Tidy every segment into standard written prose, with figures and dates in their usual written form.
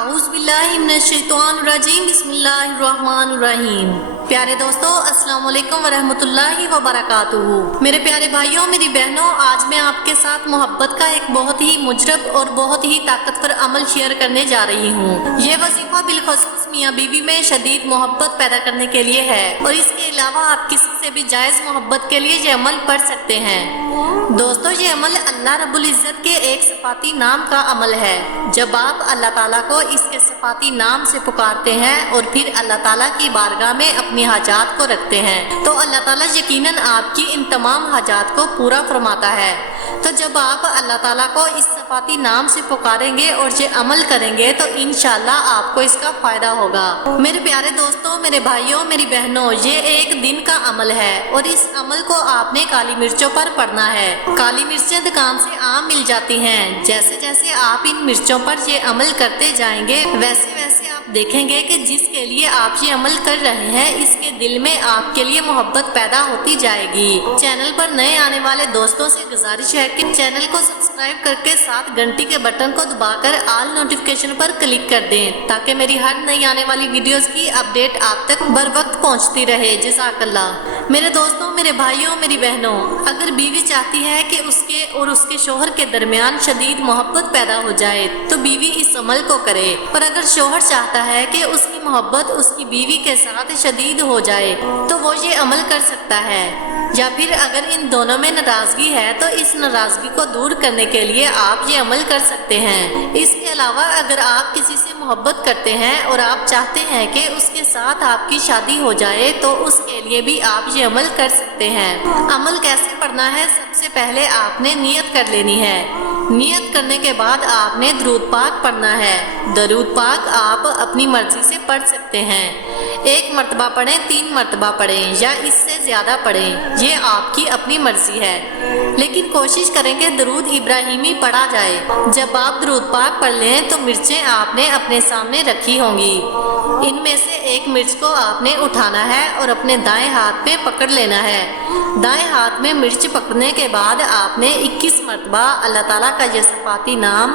اعوذ باللہ من الشیطان الرجیم بسم اللہ الرحمن الرحیم۔ پیارے دوستو السلام علیکم ورحمۃ اللہ وبرکاتہ۔ میرے پیارے بھائیوں میری بہنوں، آج میں آپ کے ساتھ محبت کا ایک بہت ہی مجرب اور بہت ہی طاقتور عمل شیئر کرنے جا رہی ہوں۔ یہ وظیفہ بالخصوص میاں بیوی میں شدید محبت پیدا کرنے کے لیے ہے، اور اس کے علاوہ آپ کسی سے بھی جائز محبت کے لیے یہ عمل پڑھ سکتے ہیں۔ دوستو یہ عمل اللہ رب العزت کے ایک صفاتی نام کا عمل ہے۔ جب آپ اللہ تعالیٰ کو اس کے صفاتی نام سے پکارتے ہیں اور پھر اللہ تعالیٰ کی بارگاہ میں اپنی حاجات کو رکھتے ہیں تو اللہ تعالیٰ یقیناً آپ کی ان تمام حاجات کو پورا فرماتا ہے۔ تو جب آپ اللہ تعالیٰ کو اس صفاتی نام سے پکاریں گے اور یہ عمل کریں گے تو انشاءاللہ آپ کو اس کا فائدہ ہوگا۔ میرے پیارے دوستوں، میرے بھائیوں، میری بہنوں، یہ ایک دن کا عمل ہے اور اس عمل کو آپ نے کالی مرچوں پر پڑھنا ہے۔ کالی مرچیں دکان سے عام مل جاتی ہیں۔ جیسے جیسے آپ ان مرچوں پر یہ عمل کرتے جائیں گے ویسے ویسے آپ دیکھیں گے کہ جس کے لیے آپ یہ عمل کر رہے ہیں اس کے دل میں آپ کے لیے محبت پیدا ہوتی جائے گی۔ چینل پر نئے آنے والے دوستوں سے گزارش ہے کہ چینل کو سبسکرائب کر کے ساتھ گھنٹی کے بٹن کو دبا کر آل نوٹیفیکیشن پر کلک کر دیں تاکہ میری ہر نئی آنے والی ویڈیوز کی اپڈیٹ آپ تک بر وقت پہنچتی رہے۔ جزاک اللہ۔ میرے دوستوں، میرے بھائیوں، میری بہنوں، اگر بیوی چاہتی ہے کہ اس کے اور اس کے شوہر کے درمیان شدید محبت پیدا ہو جائے تو بیوی اس عمل کو کرے، اور اگر شوہر چاہتا ہے کہ اس کی محبت اس کی بیوی کے ساتھ شدید ہو جائے تو وہ یہ عمل کر سکتا ہے، یا پھر اگر ان دونوں میں ناراضگی ہے تو اس ناراضگی کو دور کرنے کے لیے آپ یہ عمل کر سکتے ہیں۔ اس کے علاوہ اگر آپ کسی سے محبت کرتے ہیں اور آپ چاہتے ہیں کہ اس کے ساتھ آپ کی شادی ہو جائے تو اس کے لیے بھی آپ یہ عمل کر سکتے ہیں۔ عمل کیسے پڑھنا ہے؟ سب سے پہلے آپ نے نیت کر لینی ہے۔ نیت کرنے کے بعد آپ نے درود پاک پڑھنا ہے۔ درود پاک آپ اپنی مرضی سے پڑھ سکتے ہیں، 1 مرتبہ پڑھیں، 3 مرتبہ پڑھیں یا اس سے زیادہ پڑھیں، یہ آپ کی اپنی مرضی ہے، لیکن کوشش کریں کہ درود ابراہیمی پڑھا جائے۔ جب آپ درود پاک پڑھ لیں تو مرچیں آپ نے اپنے سامنے رکھی ہوں گی، ان میں سے ایک مرچ کو آپ نے اٹھانا ہے اور اپنے دائیں ہاتھ میں پکڑ لینا ہے۔ دائیں ہاتھ میں مرچ پکڑنے کے بعد آپ نے 21 مرتبہ اللہ تعالیٰ کا یہ صفاتی نام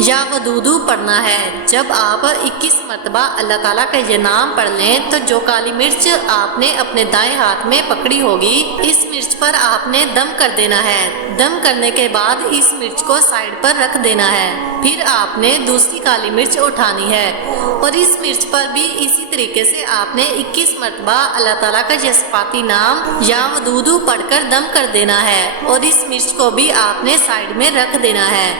یا ودودو پڑھنا ہے۔ جب آپ 21 مرتبہ اللہ تعالیٰ کا یہ نام پڑھ لیں تو جو کالی مرچ آپ نے اپنے دائیں ہاتھ میں پکڑی ہوگی اس مرچ پر آپ نے دم کر دینا ہے۔ دم کرنے کے بعد اس مرچ کو سائیڈ پر رکھ دینا ہے۔ پھر آپ نے دوسری کالی مرچ اٹھانی ہے اور اس مرچ پر بھی اسی طریقے سے آپ نے 21 مرتبہ اللہ تعالیٰ کا یہ صفاتی نام یا ودودو پڑھ کر دم کر دینا ہے اور اس مرچ کو بھی آپ نے سائیڈ میں رکھ دینا ہے۔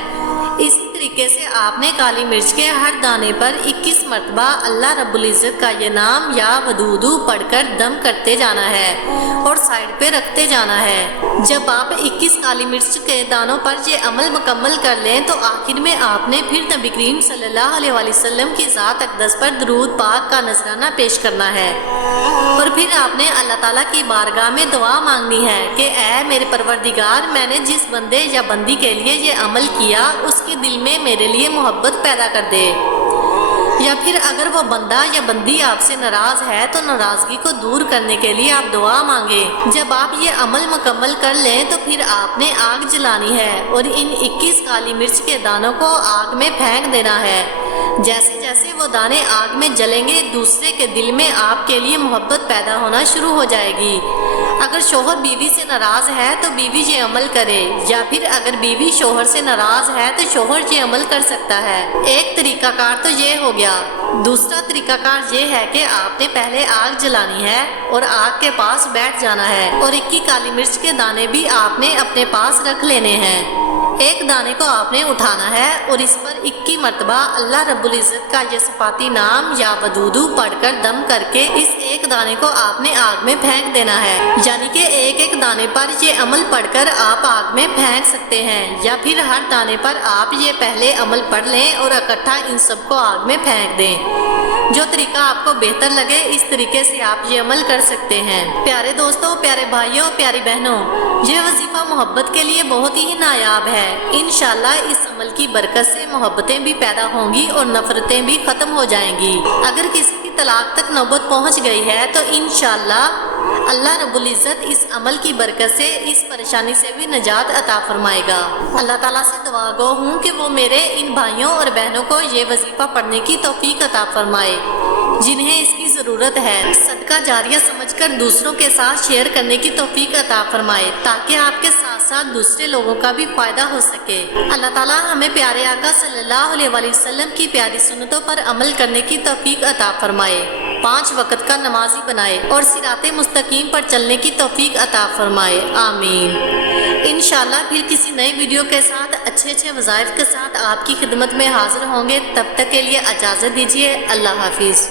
اسی طریقے سے آپ نے کالی مرچ کے ہر دانے پر 21 مرتبہ اللہ رب العزت کا یہ نام یا ودودو پڑھ کر دم کرتے جانا ہے اور سائیڈ پہ رکھتے جانا ہے۔ جب آپ 21 کالی مرچ کے دانوں پر یہ عمل مکمل کر لیں تو آخر میں آپ نے پھر نبی کریم صلی اللہ علیہ وسلم کی ذات اقدس پر درود پاک کا نذرانہ پیش کرنا ہے، اور پھر آپ نے اللہ تعالیٰ کی بارگاہ میں دعا مانگنی ہے کہ اے میرے پروردگار، میں نے جس بندے یا بندی کے لیے یہ عمل کیا اس کے دل میں میرے لیے محبت پیدا کر دے، یا پھر اگر وہ بندہ یا بندی آپ سے ناراض ہے تو ناراضگی کو دور کرنے کے لیے آپ دعا مانگیں۔ جب آپ یہ عمل مکمل کر لیں تو پھر آپ نے آگ جلانی ہے اور ان 21 کالی مرچ کے دانوں کو آگ میں پھینک دینا ہے۔ جیسے جیسے وہ دانے آگ میں جلیں گے دوسرے کے دل میں آپ کے لیے محبت پیدا ہونا شروع ہو جائے گی۔ اگر شوہر بیوی سے ناراض ہے تو بیوی یہ عمل کرے، یا پھر اگر بیوی شوہر سے ناراض ہے تو شوہر یہ عمل کر سکتا ہے۔ ایک طریقہ کار تو یہ ہو گیا۔ دوسرا طریقہ کار یہ ہے کہ آپ نے پہلے آگ جلانی ہے اور آگ کے پاس بیٹھ جانا ہے اور 21 کالی مرچ کے دانے بھی آپ نے اپنے پاس رکھ لینے ہیں۔ ایک دانے کو آپ نے اٹھانا ہے اور اس پر 21 مرتبہ اللہ رب العزت کا یہ صفاتی نام یا ودودو پڑھ کر دم کر کے اس ایک دانے کو آپ نے آگ میں پھینک دینا ہے، یعنی کہ ایک ایک دانے پر یہ عمل پڑھ کر آپ آگ میں پھینک سکتے ہیں، یا پھر ہر دانے پر آپ یہ پہلے عمل پڑھ لیں اور اکٹھا ان سب کو آگ میں پھینک دیں۔ جو طریقہ آپ کو بہتر لگے اس طریقے سے آپ یہ عمل کر سکتے ہیں۔ پیارے دوستوں، پیارے بھائیوں، پیاری بہنوں، یہ وظیفہ محبت کے لیے بہت ہی نایاب ہے۔ انشاءاللہ اس عمل کی برکت سے محبتیں بھی پیدا ہوں گی اور نفرتیں بھی ختم ہو جائیں گی۔ اگر کسی کی طلاق تک نوبت پہنچ گئی ہے تو انشاءاللہ اللہ رب العزت اس عمل کی برکت سے اس پریشانی سے بھی نجات عطا فرمائے گا۔ اللہ تعالیٰ سے دعا گو ہوں کہ وہ میرے ان بھائیوں اور بہنوں کو یہ وظیفہ پڑھنے کی توفیق عطا فرمائے جنہیں اس کی ضرورت ہے، صدقہ جاریہ سمجھ کر دوسروں کے ساتھ شیئر کرنے کی توفیق عطا فرمائے تاکہ آپ کے ساتھ ساتھ دوسرے لوگوں کا بھی فائدہ ہو سکے۔ اللہ تعالیٰ ہمیں پیارے آقا صلی اللہ علیہ وآلہ وسلم کی پیاری سنتوں پر عمل کرنے کی توفیق عطا فرمائے، 5 وقت کا نمازی بنائے اور صراط مستقیم پر چلنے کی توفیق عطا فرمائے، آمین۔ انشاءاللہ پھر کسی نئی ویڈیو کے ساتھ اچھے وظائف کے ساتھ آپ کی خدمت میں حاضر ہوں گے، تب تک کے لیے اجازت دیجیے، اللہ حافظ۔